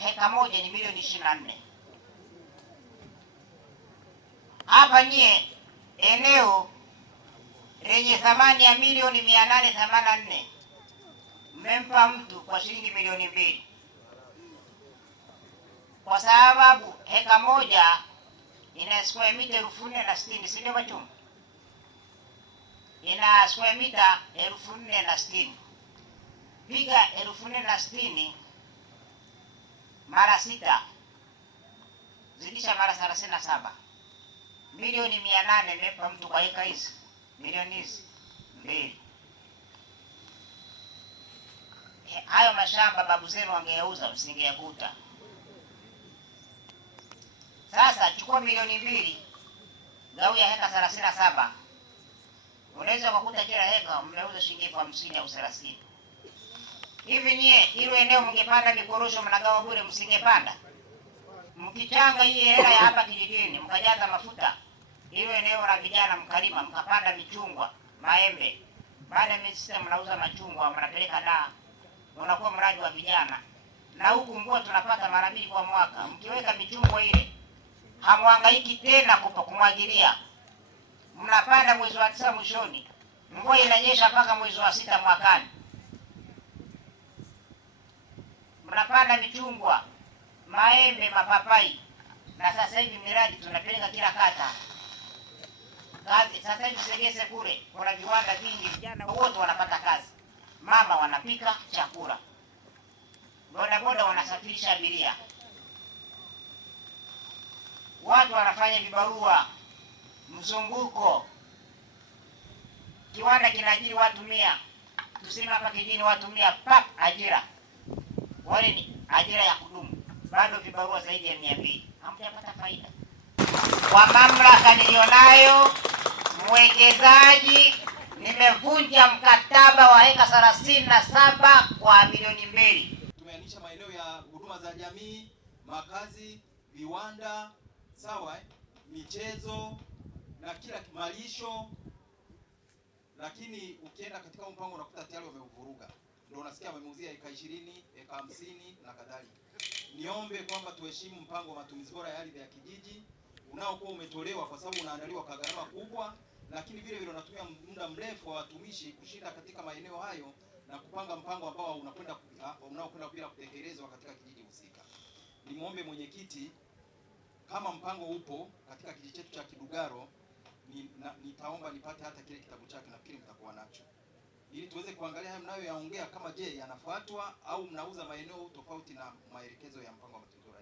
heka moja ni milioni 24. Hapa nyie eneo lenye thamani ya milioni 884 mmempa mtu kwa shilingi milioni 2, kwa sababu heka moja ina square mita 4060, si ndio Machuma? Ina square mita 4060. Piga 4060 mara 6, zidisha mara 37. Milioni 800 mmempa mtu kwa heka hizi, milioni hizi 2. Hayo mashamba babu zenu wangeyauza, msingeyakuta. Sasa chukua milioni 2 gawia heka 37, unaweza kukuta kila heka mmeuza shilingi 50 au 30. Hivi nyie hilo eneo mngepanda mikorosho mnagawa bure, msingepanda? Mkichanga hii hela ya hapa kijijini mkajaza mafuta, hilo eneo la vijana mkalima, mkapanda michungwa, maembe, baada ya miezi 6 mnauza machungwa, mnapeleka daa, unakuwa mradi wa vijana. Na huku mvua tunapata mara 2 kwa mwaka. Mkiweka michungwa ile hamwangaiki tena kumwagilia, mnapanda mwezi wa 9 mwishoni, mvua inanyesha mpaka mwezi wa 6 mwakani, mnapanda michungwa, maembe, mapapai. Na sasa hivi miradi tunapeleka kila kata kazi. Sasa hivi Segese kule kuna viwanda vingi, vijana wote wanapata kazi, mama wanapika chakula, bodaboda wanasafirisha abiria, watu wanafanya vibarua, mzunguko. Kiwanda kinaajiri watu 100, tuseme hapa kijini watu 100, pap, ajira. Wale ni ajira ya kudumu, bado vibarua zaidi ya 200. Hamjapata faida. Kwa mamlaka nilionayo, mwekezaji, nimevunja mkataba wa heka 37 kwa milioni 2. Tumeanisha maeneo ya huduma za jamii, makazi, viwanda, sawa, michezo na kila malisho, lakini ukienda katika mpango unakuta tayari wameuvuruga. Ndio unasikia wamemuuzia eka 20, eka 50 na kadhalika. Niombe kwamba tuheshimu mpango wa matumizi bora ya ardhi ya kijiji unaokuwa umetolewa, kwa sababu unaandaliwa kwa gharama kubwa, lakini vile vile unatumia muda mrefu wa watumishi kushinda katika maeneo hayo na kupanga mpango ambao unaokwenda bila kutekelezwa katika kijiji husika. Nimuombe mwenyekiti, kama mpango upo katika kijiji chetu cha Kidugaro, nitaomba nipate hata kile kitabu chake, nafikiri mtakuwa nacho, ili tuweze kuangalia haya mnayo yaongea kama je yanafuatwa au mnauza maeneo tofauti na maelekezo ya mpango wa matumizi bora.